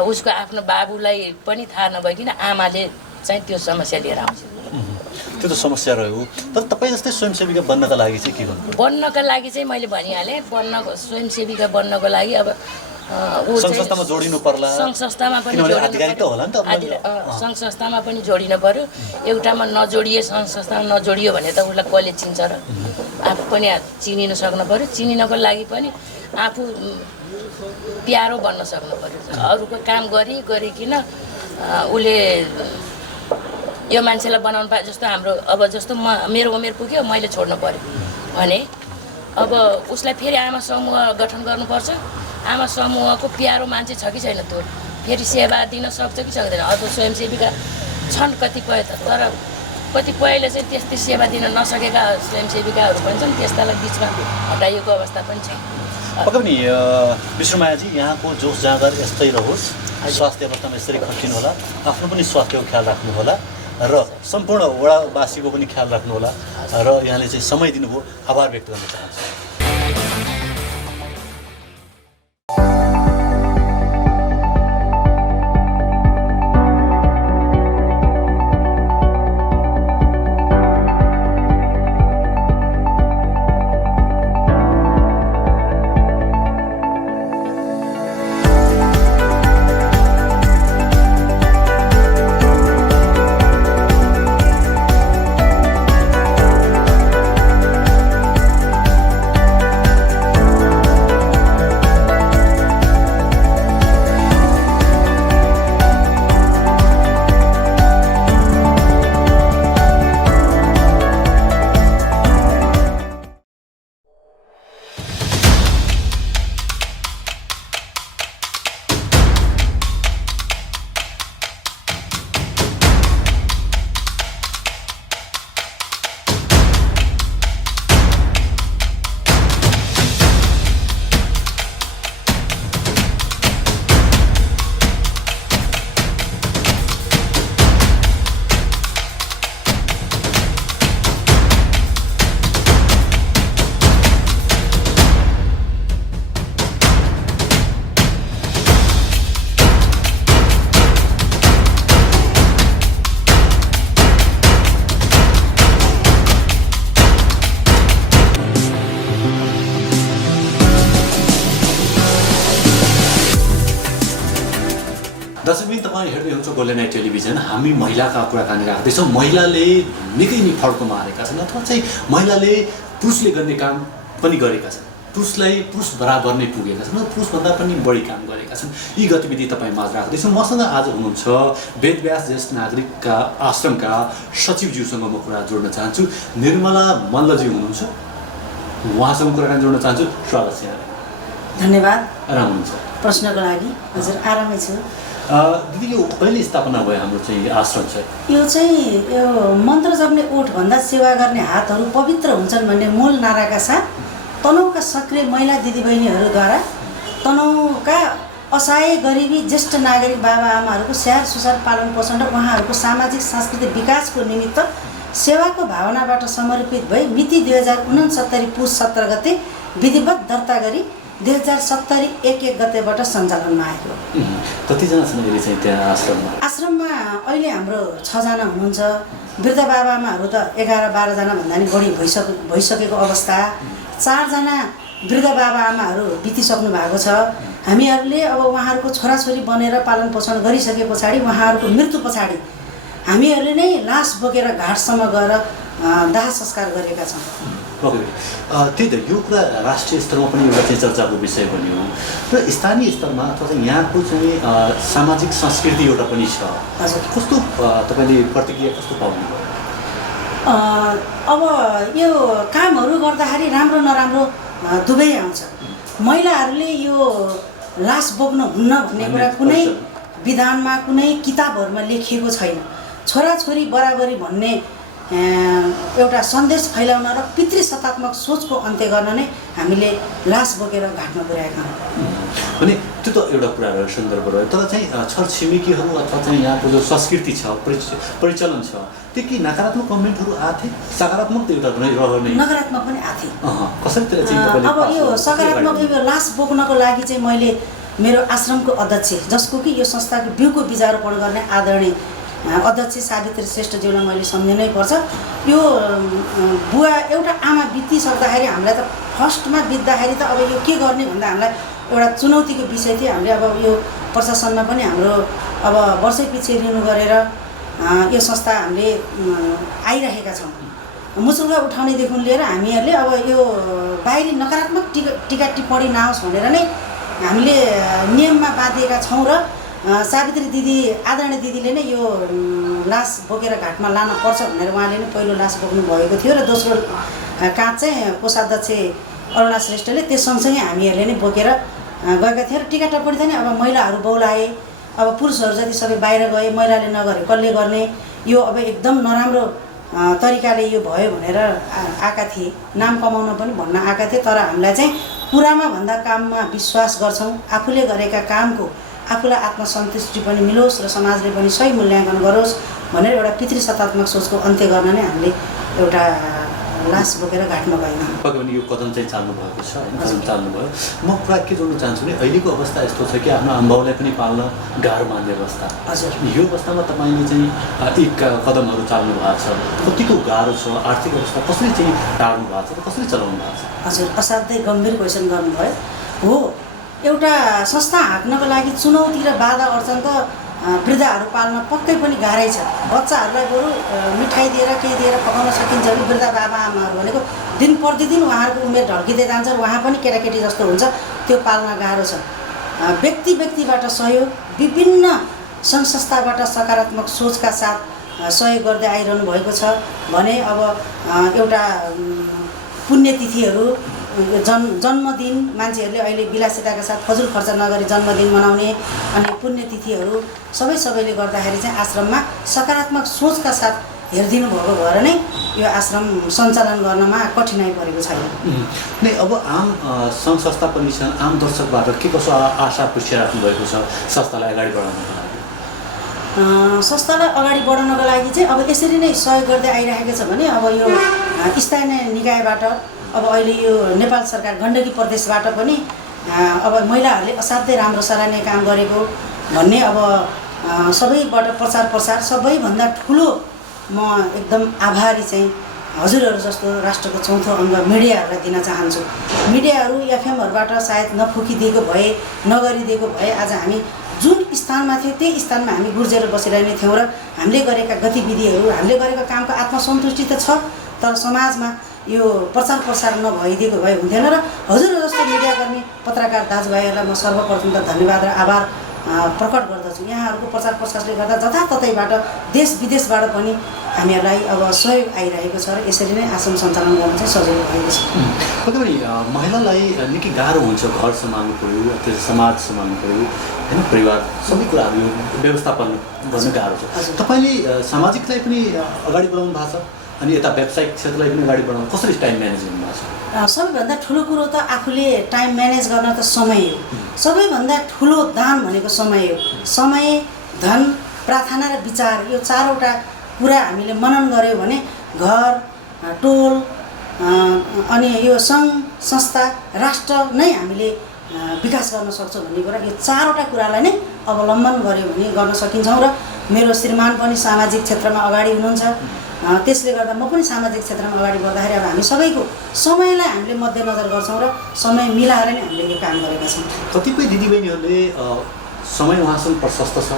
उसको आफ्नो बाबुलाई पनि थाहा नभइकन आमाले चाहिँ त्यो समस्या लिएर आउँछ। त्यो त समस्या रह्यो। तर तपाईँ जस्तै स्वयंसेविका बन्नका लागि चाहिँ के गर्नु? बन्नका लागि चाहिँ मैले भनिहालेँ, स्वयंसेविका बन्नको लागि अब संस्थामा जोडिनु पर्ला। संस्थामा पनि संस्थामा पनि जोडिनु पर्यो। एउटामा नजोडिए संस्थामा नजोडियो भने त उसलाई कसले चिन्छ र? आफू पनि चिनिन सक्नु पर्यो। चिनिनको लागि पनि आफू प्यारो बन्न सक्नु पर्यो। अरूको काम गरिकन उसले यो मान्छेलाई बनाउनु पाए जस्तो हाम्रो अब जस्तो मेरो उमेर पुग्यो मैले छोड्नु पर्यो भने अब उसलाई फेरि आमा समूह गठन गर्नुपर्छ। आमा समूहको प्यारो मान्छे छ कि छैन, त्यो फेरि सेवा दिन सक्छ कि सक्दैन? अब स्वयंसेविका छन् कतिपय त, तर कतिपयले चाहिँ त्यस्तै सेवा दिन नसकेका स्वयंसेविकाहरू पनि छन्। त्यस्तालाई बिचमा हटाइएको अवस्था पनि छैन। पक्कै पनि विष्णुमायाजी, यहाँको जोस जाँगर यस्तै रहोस्, स्वास्थ्य अवस्थामा यसरी खटिनु होला, आफ्नो पनि स्वास्थ्यको ख्याल राख्नु होला र सम्पूर्ण वडावासीको पनि ख्याल राख्नु होला। र यहाँले चाहिँ समय दिनुभयो, आभार व्यक्त गर्न चाहन्छु। दर्शकबिन तपाईँ हेर्दै हुनुहुन्छ गोल्डन नाइट टेलिभिजन। हामी महिलाका कुराकानी राख्दैछौँ। महिलाले निकै नै फड्को मारेका छन् अथवा चाहिँ महिलाले पुरुषले गर्ने काम पनि गरेका छन्, पुरुष बराबर नै पुगेका छन्, पुरुषभन्दा पनि बढी काम गरेका छन्। यी गतिविधि तपाईँ माझ राख्दैछौँ। मसँग आज हुनुहुन्छ वेदव्यास ज्येष्ठ नागरिकका आश्रमका सचिवज्यूसँग म कुरा जोड्न चाहन्छु। निर्मला मल्लजी हुनुहुन्छ, उहाँसँग कुराकानी जोड्न चाहन्छु। स्वागत छ। धन्यवाद। आराम हुनुहुन्छ? प्रश्नको लागि हजुर आरामै छु। दिदी यो कहिले स्थापना भयो हाम्रो चाहिँ आश्रम चाहिँ? यो चाहिँ यो मन्त्र जप्ने ओठभन्दा सेवा गर्ने हातहरू पवित्र हुन्छन् भन्ने मूल नाराका साथ तनहुँका सक्रिय महिला दिदीबहिनीहरूद्वारा तनहुँका असहाय गरिबी ज्येष्ठ नागरिक बाबाआमाहरूको स्याहार सुसार पालन पोषण र उहाँहरूको सामाजिक सांस्कृतिक विकासको निमित्त सेवाको भावनाबाट समर्पित भई मिति 2069 पुस 17 गते विधिवत दर्ता गरी 2070 1 गतेबाट सञ्चालनमा आएको। कतिजना छन् अहिले चाहिँ त्यहाँ आश्रममा? आश्रममा अहिले हाम्रो 6 जना हुनुहुन्छ। वृद्ध बाबाआमाहरू त 11-12 जना भन्दा नि बढी भइसकेको अवस्था। 4 जना वृद्ध बाबाआमाहरू बितिसक्नु भएको छ। हामीहरूले अब उहाँहरूको छोराछोरी बनेर पालन पोषण गरिसके पछाडि उहाँहरूको मृत्यु पछाडि हामीहरूले नै लास बोकेर घाटसम्म गएर दाह संस्कार गरेका छौँ। त्यही त यो कुरा राष्ट्रिय स्तरमा पनि एउटा चाहिँ चर्चाको विषय बन्यो र स्थानीय स्तरमा अथवा चाहिँ यहाँको चाहिँ सामाजिक संस्कृति एउटा पनि छ। हजुर, कस्तो तपाईँले प्रतिक्रिया कस्तो पाउनुभयो? अब यो कामहरू गर्दाखेरि राम्रो नराम्रो दुवै आउँछ। महिलाहरूले यो लास बोक्नु हुन्न भन्ने कुरा कुनै विधानमा कुनै किताबहरूमा लेखिएको छैन। छोराछोरी बराबरी भन्ने एउटा सन्देश फैलाउन र पितृसत्तात्मक सोचको अन्त्य गर्न नै हामीले लास बोकेर घाटमा पुर्याएका हौँ। अनि त्यो त एउटा कुरा रह्यो, सन्दर्भ रह्यो। तर चाहिँ छरछिमेकीहरू अथवा चाहिँ यहाँको जो संस्कृति छ, परिचलन छ, त्यो कि नकारात्मक कमेन्टहरू आथे? सकारात्मक त एउटा रह्यो नै, नकारात्मक पनि आथे। कसरी चाहिँ अब यो सकारात्मक यो लास बोक्नको लागि चाहिँ मैले मेरो आश्रमको अध्यक्ष, जसको कि यो संस्थाको बिउको बिजारोपण गर्ने आदरणीय अध्यक्ष सावित्री श्रेष्ठज्यूलाई मैले सम्झिनै पर्छ। यो बुवा एउटा आमा बितिसक्दाखेरि हामीलाई त फर्स्टमा बित्दाखेरि त अब यो के गर्ने भन्दा हामीलाई एउटा चुनौतीको विषय थियो। हामीले अब यो प्रशासनमा पनि हाम्रो अब वर्षै पछि रिन्यु गरेर यो संस्था हामीले आइरहेका छौँ। मुचुल्का उठाउनेदेखि लिएर हामीहरूले अब यो बाहिरी नकारात्मक टिका टिप्पणी नआओस् भनेर नै हामीले नियममा बाँधिएका छौँ र सावित्री दिदी आदरणीय दिदीले नै यो लास बोकेर घाटमा लान पर्छ भनेर उहाँले नै पहिलो लास बोक्नु भएको थियो र दोस्रो काँध चाहिँ कोषाध्यक्ष अरुणा श्रेष्ठले त्यस सँगसँगै हामीहरूले नै बोकेर गएका थियौँ र टिका टिप्पणी चाहिँ अब महिलाहरू बौलाए, अब पुरुषहरू जति सबै बाहिर गए, महिलाले नगरे कसले गर्ने, यो अब एकदम नराम्रो तरिकाले यो भयो भनेर आएका थिए, नाम कमाउन पनि भन्न आएका थिए। तर हामीलाई चाहिँ कुरामा भन्दा काममा विश्वास गर्छौँ। आफूले गरेका कामको आफूलाई आत्मसन्तुष्टि पनि मिलोस् र समाजले पनि सही मूल्याङ्कन गरोस् भनेर एउटा पितृसत्तात्मक सोचको अन्त्य गर्न नै हामीले एउटा लास बोकेर घाटमा गयौँ। पक्कै यो कदम चाहिँ चाल्नु भएको छ, कदम चाल्नुभयो। म कुरा के जोड्न चाहन्छु भने अहिलेको अवस्था यस्तो छ कि आफ्नो आमाबाउलाई पनि पाल्न गाह्रो मान्ने अवस्था। हजुर, यो अवस्थामा तपाईँले चाहिँ यी कदमहरू चाल्नु भएको छ, कतिको गाह्रो छ? आर्थिक अवस्था कसरी चाहिँ टार्नु भएको छ र कसरी चलाउनु भएको छ? हजुर, असाध्यै गम्भीर क्वेसन गर्नुभयो। हो, एउटा संस्था हाँक्नको लागि चुनौती र बाधा अर्चन त वृद्धाहरू पाल्न पक्कै पनि गाह्रै छ। बच्चाहरूलाई बरु मिठाई दिएर केही दिएर पकाउन सकिन्छ भने वृद्ध बाबाआमाहरू भनेको दिन प्रतिदिन उहाँहरूको उमेर ढल्किँदै जान्छ, उहाँ पनि केटाकेटी जस्तो हुन्छ, त्यो पाल्न गाह्रो छ। व्यक्तिबाट सहयोग, विभिन्न सङ्घ संस्थाबाट सकारात्मक सोचका साथ सहयोग गर्दै आइरहनु भएको छ भने अब एउटा पुण्यतिथिहरू, जन्मदिन, मान्छेहरूले अहिले विलासिताका साथ फजुल खर्च नगरी जन्मदिन मनाउने अनि पुण्यतिथिहरू सबैले गर्दाखेरि चाहिँ आश्रममा सकारात्मक सोचका साथ हेरिदिनु भएको भएर नै यो आश्रम सञ्चालन गर्नमा कठिनाइ परेको छैन। नै अब आम सङ्घ संस्था पनि छन्, आम दर्शकबाट के कसो आशा अपेक्षा राख्नुभएको छ संस्थालाई अगाडि बढाउनको लागि? संस्थालाई अगाडि बढाउनको लागि चाहिँ अब यसरी नै सहयोग गर्दै आइरहेको छ भने अब यो स्थानीय निकायबाट, अब अहिले यो नेपाल सरकार गण्डकी प्रदेशबाट पनि अब महिलाहरूले असाध्यै राम्रो सराहनीय काम गरेको भन्ने अब सबैबाट प्रचार सबैभन्दा ठुलो म एकदम आभारी चाहिँ हजुरहरू जस्तो राष्ट्रको चौथो अङ्ग मिडियाहरूलाई दिन चाहन्छु। मिडियाहरू एफएमहरूबाट सायद नफुकिदिएको भए, नगरिदिएको भए आज हामी जुन स्थानमा थियो त्यही स्थानमा हामी गुर्जेर बसिरहेने थियौँ र हामीले गरेका गतिविधिहरू हामीले गरेका कामको आत्मसन्तुष्टि त छ, तर समाजमा यो प्रचार प्रसार नभइदिएको भए हुन्थेन। र हजुर जस्तो मिडियाकर्मी पत्रकार दाजुभाइहरूलाई म सर्वप्रथम त धन्यवाद र आभार प्रकट गर्दछु। यहाँहरूको प्रचार प्रसारले गर्दा जताततैबाट देश विदेशबाट पनि हामीहरूलाई अब सहयोग आइरहेको छ र यसरी नै आश्रम सञ्चालन गर्न चाहिँ सजिलो भएको छ। कतिपय महिलालाई निकै गाह्रो हुन्छ, घर सम्हाल्नु पऱ्यो, त्यो समाज सम्हाल्नु पऱ्यो, होइन, परिवार सबै कुराहरू व्यवस्थापन गर्न गाह्रो छ। तपाईँले सामाजिकलाई पनि अगाडि बढाउनु भएको छ अनि यता व्यावसायिक क्षेत्रलाई पनि अगाडि बढाउनु कसरी टाइम म्यानेज गर्नुभएको छ? सबैभन्दा ठुलो कुरो त आफूले टाइम म्यानेज गर्न त समय हो। सबैभन्दा ठुलो दान भनेको समय हो। समय, धन, प्रार्थना र विचार, यो चारवटा कुरा हामीले मनन गऱ्यौँ भने घर, टोल अनि यो सङ्घ संस्था, राष्ट्र नै हामीले विकास गर्न सक्छौँ भन्ने कुरा, यो चारवटा कुरालाई नै अवलम्बन गऱ्यौँ भने गर्न सकिन्छौँ। र मेरो श्रीमान पनि सामाजिक क्षेत्रमा अगाडि हुनुहुन्छ, त्यसले गर्दा म पनि सामाजिक क्षेत्रमा अगाडि बढ्दाखेरि अब हामी सबैको समयलाई हामीले मध्यनजर गर्छौँ र समय मिलाएर नै हामीले यो काम गरेका छौँ। कतिपय दिदीबहिनीहरूले समय उहाँसँग प्रशस्त छ,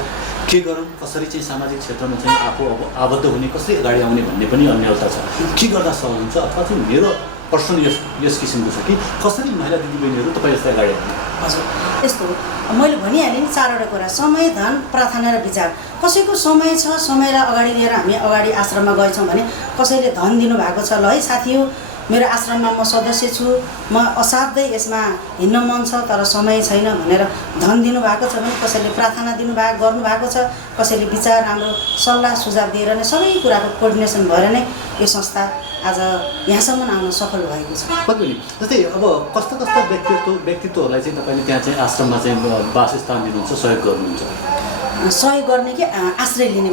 के गरौँ, कसरी चाहिँ सामाजिक क्षेत्रमा चाहिँ आफू अब आबद्ध हुने, कसरी अगाडि आउने भन्ने पनि अन्यलता छ। के गर्दा सहज हुन्छ, अथवा चाहिँ मेरो प्रश्न यस किसिमको छ कि कसरी महिला दिदीबहिनीहरू तपाईँ जस्तै अगाडि आउने? हजुर, यस्तो हो, मैले भनिहालेँ नि चारवटा कुरा, समय, धन, प्रार्थना र विचार। कसैको समय छ, समयलाई अगाडि लिएर हामी अगाडि आश्रममा गएछौँ भने कसैले धन दिनुभएको छ, ल है साथी हो मेरो आश्रममा म सदस्य छु, म असाध्यै यसमा हिँड्न मन छ तर समय छैन भनेर धन दिनुभएको छ भने कसैले प्रार्थना गर्नुभएको छ, कसैले विचार, राम्रो सल्लाह सुझाव दिएर नै सबै कुराको कोअर्डिनेसन भएर नै यो संस्था आज यहाँसम्म आउन सफल भएको छ। कति जस्तै अब कस्ता व्यक्तित्वहरूलाई चाहिँ तपाईँले त्यहाँ चाहिँ आश्रममा चाहिँ वासस्थान दिनुहुन्छ, सहयोग गर्नुहुन्छ? सहयोग गर्ने कि आश्रय लिने?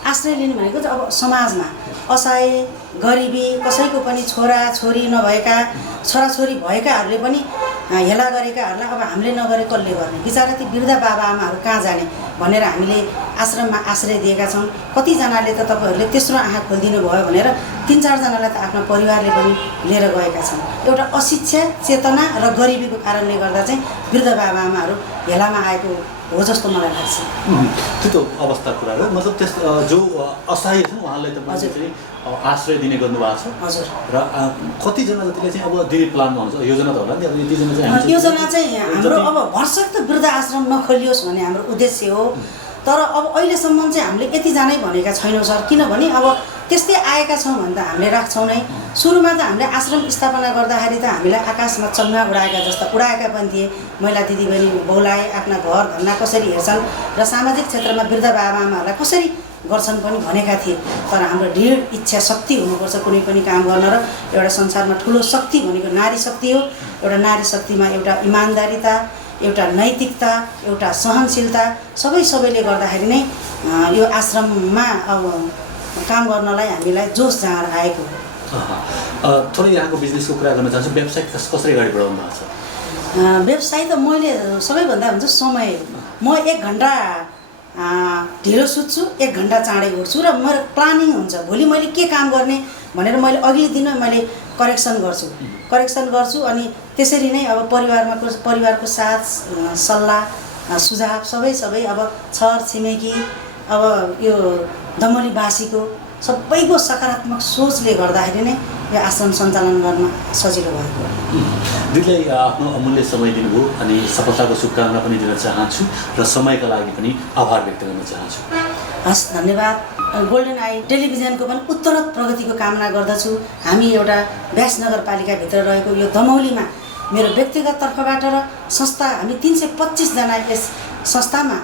आश्रय लिने भनेको चाहिँ अब समाजमा असहाय, गरिबी, कसैको पनि छोराछोरी नभएका, छोराछोरी भएकाहरूले पनि हेला गरेकाहरूलाई अब हामीले नगरे कसले गर्ने, बिचरा ती वृद्ध बाबाआमाहरू कहाँ जाने भनेर हामीले आश्रममा आश्रय दिएका छौँ। कतिजनाले त तपाईँहरूले तेस्रो आँखा खोलिदिनु भयो भनेर 3-4 जनालाई त आफ्नो परिवारले पनि लिएर गएका छन्। एउटा अशिक्षा, चेतना र गरिबीको कारणले गर्दा चाहिँ वृद्ध बाबाआमाहरू हेलामा आएको हो जस्तो मलाई लाग्छ। त्यो त अवस्था कुरा हो, मतलब त्यस जो असहाय छन् उहाँलाई त चाहिँ आश्रय दिने गर्नुभएको छ। हजुर, र कतिजना जतिले चाहिँ अब दिने प्लानमा हुन्छ, योजना त होला नि, अब यतिजना चाहिँ योजना चाहिँ हाम्रो अब भरसक त वृद्ध आश्रम नखोलियोस् भन्ने हाम्रो उद्देश्य हो। तर अब अहिलेसम्म चाहिँ हामीले यतिजनै भनेका छैनौँ सर, किनभने अब त्यस्तै आएका छौँ भने त हामीले राख्छौँ नै। सुरुमा त हामीले आश्रम स्थापना गर्दाखेरि त हामीलाई आकाशमा चङ्गा उडाएका पनि थिए। महिला दिदीबहिनी बहुलाए, आफ्ना घर धन्दा कसरी हेर्छन् र सामाजिक क्षेत्रमा वृद्ध बाबाआमाहरूलाई कसरी गर्छन् पनि भनेका थिए। तर हाम्रो दृढ इच्छा शक्ति हुनुपर्छ कुनै पनि काम गर्न, र एउटा संसारमा ठुलो शक्ति भनेको नारी शक्ति हो। एउटा नारी शक्तिमा एउटा इमान्दारिता, एउटा नैतिकता, एउटा सहनशीलता सबैले गर्दाखेरि नै यो आश्रममा अब काम गर्नलाई हामीलाई जोस जाँगर आएको हो। थोरै यहाँको बिजनेसको कुरा गर्न चाहन्छु, व्यवसाय कसरी अगाडि बढाउनु भएको छ? व्यवसाय त मैले सबैभन्दा हुन्छ समय, म 1 घन्टा ढिलो सुत्छु, 1 घन्टा चाँडै उठ्छु र मेरो प्लानिङ हुन्छ भोलि मैले के काम गर्ने भनेर मैले अघिल्लो दिन मैले करेक्सन गर्छु अनि त्यसरी नै अब परिवारको साथ सल्लाह सुझाव सबै अब छर छिमेकी अब यो दमलीवासीको सबैको सकारात्मक सोचले गर्दाखेरि नै यो आश्रम सञ्चालन गर्न सजिलो भएको हो। दिदीलाई आफ्नो अमूल्य समय दिनुभयो अनि सफलताको शुभकामना पनि दिन चाहन्छु र समयका लागि पनि आभार व्यक्त गर्न चाहन्छु। हस्, धन्यवाद। गोल्डन आई टेलिभिजनको पनि उत्तरोत्तर प्रगतिको कामना गर्दछु। हामी एउटा व्यास नगरपालिकाभित्र रहेको यो दमौलीमा मेरो व्यक्तिगत तर्फबाट र संस्था हामी 325 जना यस संस्थामा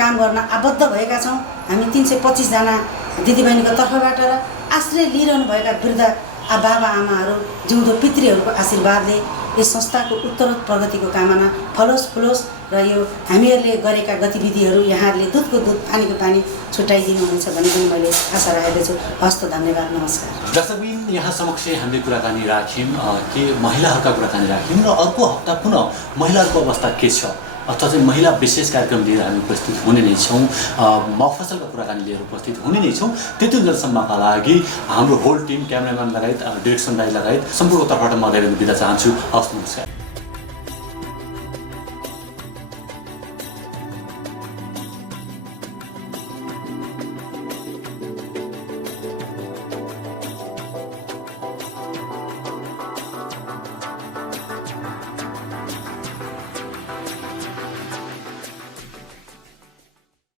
काम गर्न आबद्ध भएका छौँ। हामी 325 जना दिदीबहिनीको तर्फबाट र आश्रय लिइरहनुभएका वृद्ध बाबाआमाहरू, जिउँदो पितृहरूको आशीर्वादले यस संस्थाको उत्तरोत्तर प्रगतिको कामना फलोस् र यो हामीहरूले गरेका गतिविधिहरू यहाँहरूले दुधको दुध पानीको पानी छुट्याइदिनुहुन्छ भन्ने पनि मैले आशा राखेको छु। हस्त, धन्यवाद, नमस्कार। दर्शकबिन, यहाँ समक्ष हामीले कुराकानी राख्यौँ कि महिलाहरूका कुराकानी राख्यौँ र अर्को हप्ता पुनः महिलाहरूको अवस्था के छ अथवा चाहिँ महिला विशेष कार्यक्रम लिएर हामी उपस्थित हुने नै छौँ, मफसलका कुराकानी लिएर उपस्थित हुने नै छौँ। त्यति बेलासम्मका लागि हाम्रो होल टिम, क्यामेराम्यान लगायत, डिरेक्सन दाइ लगायत सम्पूर्ण तर्फबाट म धेरै बिदा चाहन्छु। हवस्, नमस्कार।